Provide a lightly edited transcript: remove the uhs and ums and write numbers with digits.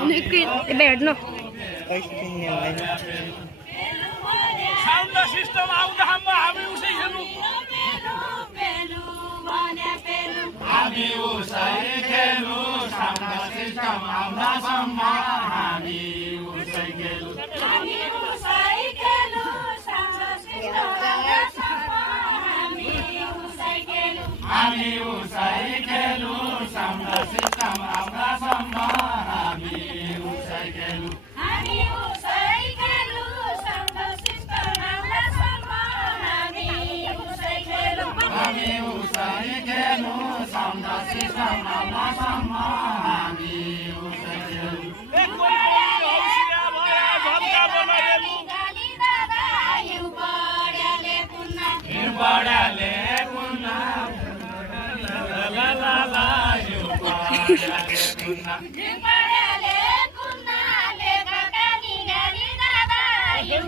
हेर्नु sound system आउँदा हामी उसै खेल्नु हामी उसै खेल्नु साउन्ड सिस्टम आउँदासम्म हामी उसै खेल्नु हामी उसै खेल्नु साउन्ड सिस्टम आउँदासम्म हामी उसै खेल्नु हामी उसै खेल्नु साउन्ड सिस्टम आउँदासम्म हामी उसै खेल्नु हामी उसै खेल्नु साउन्ड सिस्टम आउँदासम्म हामी उसै खेल्नु हामी उसै खेल्नु साउन्ड सिस्टम आउँदासम्म हामी उसै खेल्नु एक हौसिया भए भल्का बनाएलु बडाले कुन्ना ला ला ला यो बडाले कुन्ना ले काका नि गाली दादा यो